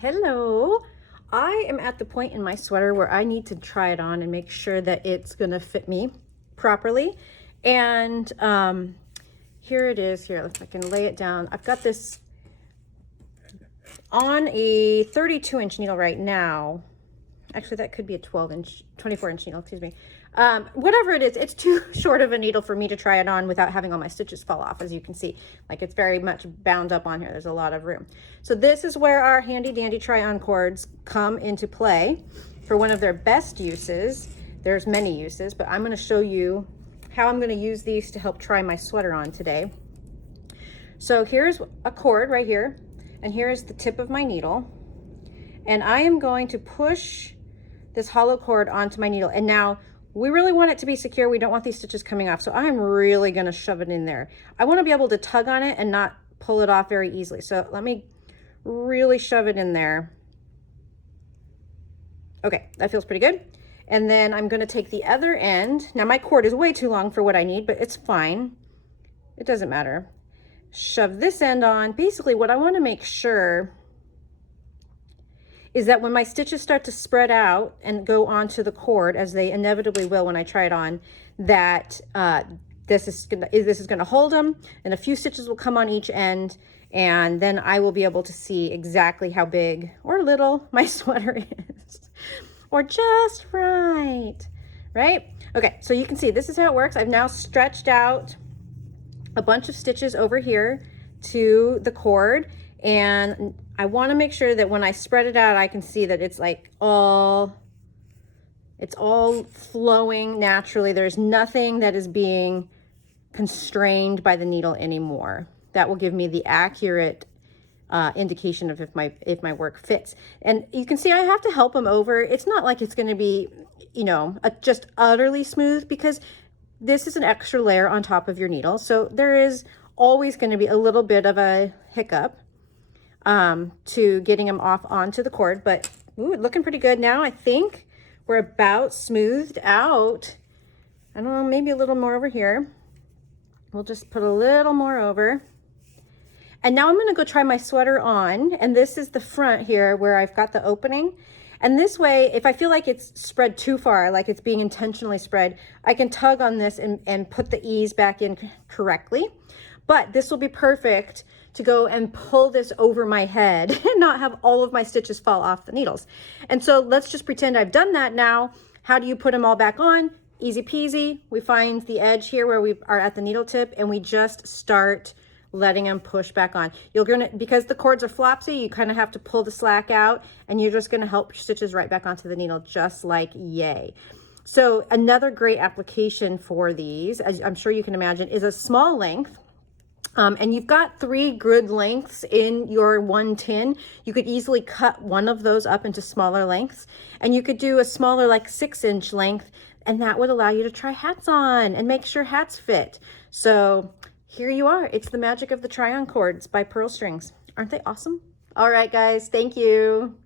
Hello. I am at the point in my sweater where I need to try it on and make sure that it's going to fit me properly. And here it is. Here, if I can lay it down. I've got this on a 32-inch needle right now. Actually, that could be a 24-inch needle, excuse me. Whatever it is, it's too short of a needle for me to try it on without having all my stitches fall off. As you can see, like, it's very much bound up on here. There's a lot of room. So this is where our handy dandy try-on cords come into play for one of their best uses. There's many uses, but I'm going to show you how I'm going to use these to help try my sweater on today. So here's a cord right here, and here's the tip of my needle, and I am going to push this hollow cord onto my needle. And now we really want it to be secure. We don't want these stitches coming off. So I'm really going to shove it in there. I want to be able to tug on it and not pull it off very easily. So let me really shove it in there. Okay, that feels pretty good. And then I'm going to take the other end. Now my cord is way too long for what I need, but it's fine. It doesn't matter. Shove this end on. Basically, what I want to make sure is that when my stitches start to spread out and go onto the cord, as they inevitably will when I try it on, that this is gonna hold them, and a few stitches will come on each end, and then I will be able to see exactly how big or little my sweater is, or just right? Okay, so you can see this is how it works. I've now stretched out a bunch of stitches over here to the cord, and I want to make sure that when I spread it out, I can see that it's like it's all flowing naturally. There's nothing that is being constrained by the needle anymore. That will give me the accurate indication of if my work fits. And you can see I have to help them over. It's not like it's going to be, you know, just utterly smooth, because this is an extra layer on top of your needle. So there is always going to be a little bit of a hiccup to getting them off onto the cord, but ooh, looking pretty good now. I think we're about smoothed out. I don't know, maybe a little more over here. We'll just put a little more over. And now I'm going to go try my sweater on, and this is the front here where I've got the opening. And this way, if I feel like it's spread too far, like it's being intentionally spread, I can tug on this and put the ease back in correctly. But this will be perfect to go and pull this over my head and not have all of my stitches fall off the needles. And so let's just pretend I've done that now. How do you put them all back on? Easy peasy. We find the edge here where we are at the needle tip, and we just start letting them push back on. Because the cords are flopsy, you kind of have to pull the slack out, and you're just gonna help your stitches right back onto the needle, just like yay. So another great application for these, as I'm sure you can imagine, is a small length. And you've got 3 good lengths in your one tin. You could easily cut one of those up into smaller lengths, and you could do a smaller, like 6-inch length, and that would allow you to try hats on and make sure hats fit. So here you are. It's the magic of the try-on cords by Purl Strings. Aren't they awesome? All right, guys, thank you.